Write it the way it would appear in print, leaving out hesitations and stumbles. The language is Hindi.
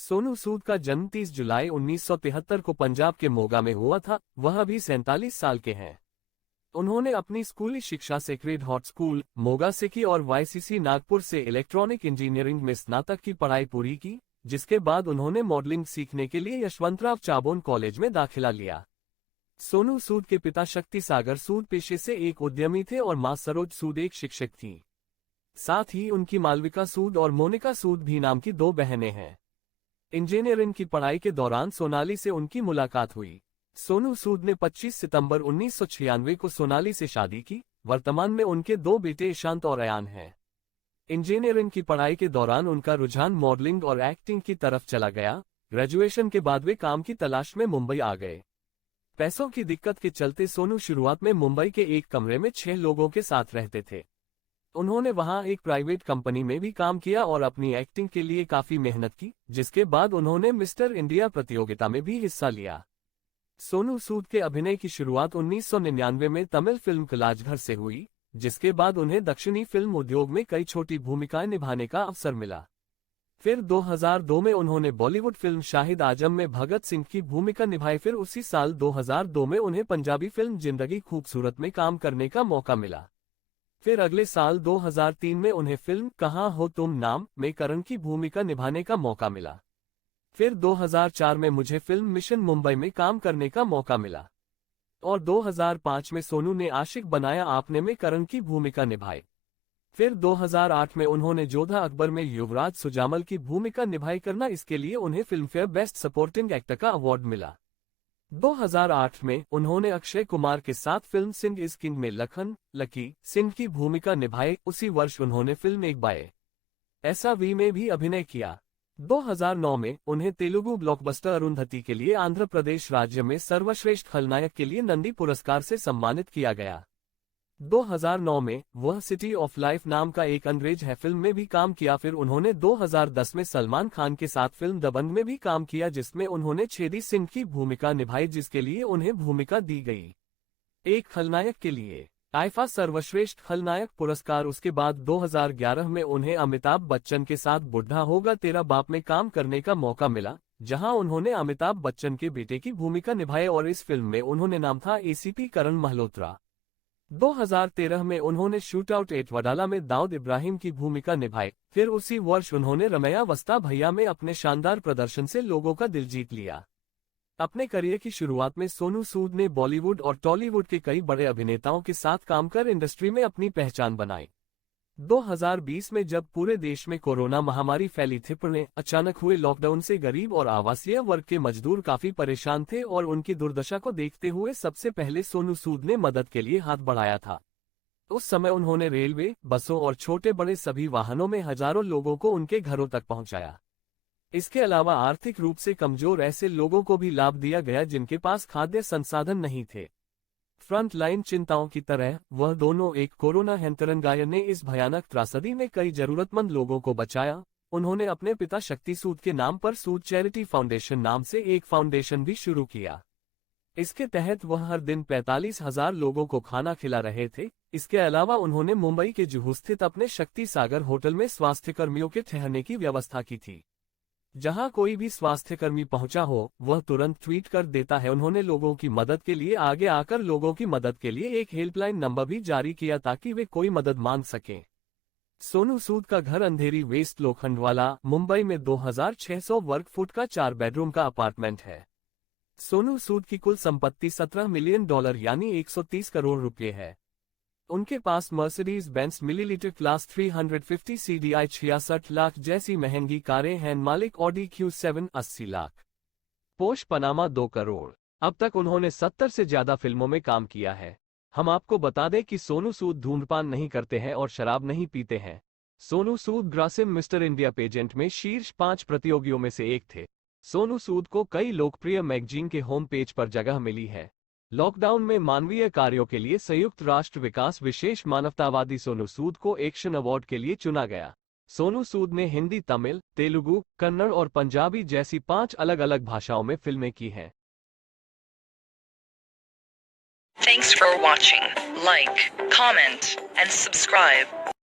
सोनू सूद का जन्म 30 जुलाई 1973 को पंजाब के मोगा में हुआ था। वह अभी 47 साल के हैं। उन्होंने अपनी स्कूली शिक्षा सेक्रेड हार्ट स्कूल, मोगा से की और वाईसीसी नागपुर से इलेक्ट्रॉनिक इंजीनियरिंग में स्नातक की पढ़ाई पूरी की, जिसके बाद उन्होंने मॉडलिंग सीखने के लिए यशवंतराव चाबोन कॉलेज में दाखिला लिया। सोनू सूद के पिता शक्ति सागर सूद पेशे से एक उद्यमी थे और मां सरोज सूद एक शिक्षक थीं। साथ ही उनकी मालविका सूद और मोनिका सूद भी नाम की दो बहनें हैं। इंजीनियरिंग की पढ़ाई के दौरान सोनाली से उनकी मुलाकात हुई। सोनू सूद ने 25 सितंबर 1996 को सोनाली से शादी की। वर्तमान में उनके दो बेटे ईशांत और अयान हैं। इंजीनियरिंग की पढ़ाई के दौरान उनका रुझान मॉडलिंग और एक्टिंग की तरफ चला गया। ग्रेजुएशन के बाद वे काम की तलाश में मुंबई आ गए। पैसों की दिक्कत के चलते सोनू शुरुआत में मुंबई के एक कमरे में 6 लोगों के साथ रहते थे। उन्होंने वहां एक प्राइवेट कंपनी में भी काम किया और अपनी एक्टिंग के लिए काफी मेहनत की, जिसके बाद उन्होंने मिस्टर इंडिया प्रतियोगिता में भी हिस्सा लिया। सोनू सूद के अभिनय की शुरुआत 1999 में तमिल फिल्म कलाजघर से हुई, जिसके बाद उन्हें दक्षिणी फिल्म उद्योग में कई छोटी भूमिकाएं निभाने का अवसर मिला। फिर 2002 में उन्होंने बॉलीवुड फिल्म शाहिद आजम में भगत सिंह की भूमिका निभाई। फिर उसी साल 2002 में उन्हें पंजाबी फिल्म जिंदगी खूबसूरत में काम करने का मौका मिला। फिर अगले साल 2003 में उन्हें फिल्म कहाँ हो तुम नाम में करण की भूमिका निभाने का मौका मिला। फिर 2004 में मुझे फिल्म मिशन मुंबई में काम करने का मौका मिला और 2005 में सोनू ने आशिक बनाया आपने में करण की भूमिका निभाई। फिर 2008 में उन्होंने जोधा अकबर में युवराज सुजामल की भूमिका निभाई करना, इसके लिए उन्हें फिल्मफेयर बेस्ट सपोर्टिंग एक्टर का अवार्ड मिला। 2008 में उन्होंने अक्षय कुमार के साथ फिल्म सिंह इज किंग में लकी सिंह की भूमिका निभाई। उसी वर्ष उन्होंने फिल्म एक बाय ऐसा वी में भी अभिनय किया। 2009 में उन्हें तेलुगु ब्लॉकबस्टर अरुंधति के लिए आंध्र प्रदेश राज्य में सर्वश्रेष्ठ खलनायक के लिए नंदी पुरस्कार से सम्मानित किया गया। 2009 में वह सिटी ऑफ लाइफ नाम का एक अंग्रेज है फिल्म में भी काम किया। फिर उन्होंने 2010 में सलमान खान के साथ फिल्म दबंग में भी काम किया, जिसमें उन्होंने छेदी सिंह की भूमिका निभाई, जिसके लिए उन्हें भूमिका दी गई एक खलनायक के लिए आईफा सर्वश्रेष्ठ खलनायक पुरस्कार। उसके बाद 2011 में उन्हें अमिताभ बच्चन के साथ बुढ़ा होगा तेरा बाप में काम करने का मौका मिला, जहां उन्होंने अमिताभ बच्चन के बेटे की भूमिका निभाई और इस फिल्म में उन्होंने नाम था एसीपी करण मल्होत्रा। 2013 में उन्होंने शूट आउट एट वडाला में दाऊद इब्राहिम की भूमिका निभाई। फिर उसी वर्ष उन्होंने रमैया वस्ता भैया में अपने शानदार प्रदर्शन से लोगों का दिल जीत लिया। अपने करियर की शुरुआत में सोनू सूद ने बॉलीवुड और टॉलीवुड के कई बड़े अभिनेताओं के साथ काम कर इंडस्ट्री में अपनी पहचान बनाई। 2020 में जब पूरे देश में कोरोना महामारी फैली थी, पुणे अचानक हुए लॉकडाउन से गरीब और आवासीय वर्ग के मजदूर काफी परेशान थे और उनकी दुर्दशा को देखते हुए सबसे पहले सोनू सूद ने मदद के लिए हाथ बढ़ाया था। उस समय उन्होंने रेलवे, बसों और छोटे बड़े सभी वाहनों में हजारों लोगों को उनके घरों तक पहुंचाया। इसके अलावा आर्थिक रूप से कमजोर ऐसे लोगों को भी लाभ दिया गया जिनके पास खाद्य संसाधन नहीं थे। फ्रंट लाइन चिंताओं की तरह वह दोनों एक कोरोना हेंतरंगायर ने इस भयानक त्रासदी में कई जरूरतमंद लोगों को बचाया। उन्होंने अपने पिता शक्ति सूद के नाम पर सूद चैरिटी फाउंडेशन नाम से एक फाउंडेशन भी शुरू किया। इसके तहत वह हर दिन 45,000 लोगों को खाना खिला रहे थे। इसके अलावा उन्होंने मुंबई के जुहू स्थित अपने शक्ति सागर होटल में स्वास्थ्यकर्मियों के ठहरने की व्यवस्था की थी। जहां कोई भी स्वास्थ्यकर्मी पहुंचा हो, वह तुरंत ट्वीट कर देता है। उन्होंने लोगों की मदद के लिए आगे आकर लोगों की मदद के लिए एक हेल्पलाइन नंबर भी जारी किया ताकि वे कोई मदद मांग सकें। सोनू सूद का घर अंधेरी वेस्ट लोखंडवाला, मुंबई में 2600 वर्ग फुट का 4 बेडरूम का अपार्टमेंट है। सोनू सूद की कुल संपत्ति $17 मिलियन यानी 130 करोड़ रुपए है। उनके पास Mercedes Benz millilitre class 350 CDI 66 lakh जैसी महंगी कारें हैं। मालिक ऑडी Q7 80 लाख। पोश पनामा 2 करोड़। अब तक उन्होंने 70 से ज्यादा फिल्मों में काम किया है। हम आपको बता दें कि सोनू सूद धूम्रपान नहीं करते हैं और शराब नहीं पीते हैं। Sonu Sood Grasim mister India pageant में शीर्ष 5 प्रतियोगियों में से एक थे। सोनू सूद को कई लोकप्रिय मैगजीन के होम पेज पर जगह मिली है। लॉकडाउन में मानवीय कार्यों के लिए संयुक्त राष्ट्र विकास विशेष मानवतावादी सोनू सूद को एक्शन अवार्ड के लिए चुना गया। सोनू सूद ने हिंदी, तमिल, तेलुगु, कन्नड़ और पंजाबी जैसी 5 अलग-अलग भाषाओं में फिल्में की हैं। Thanks for watching. Like, comment, and subscribe.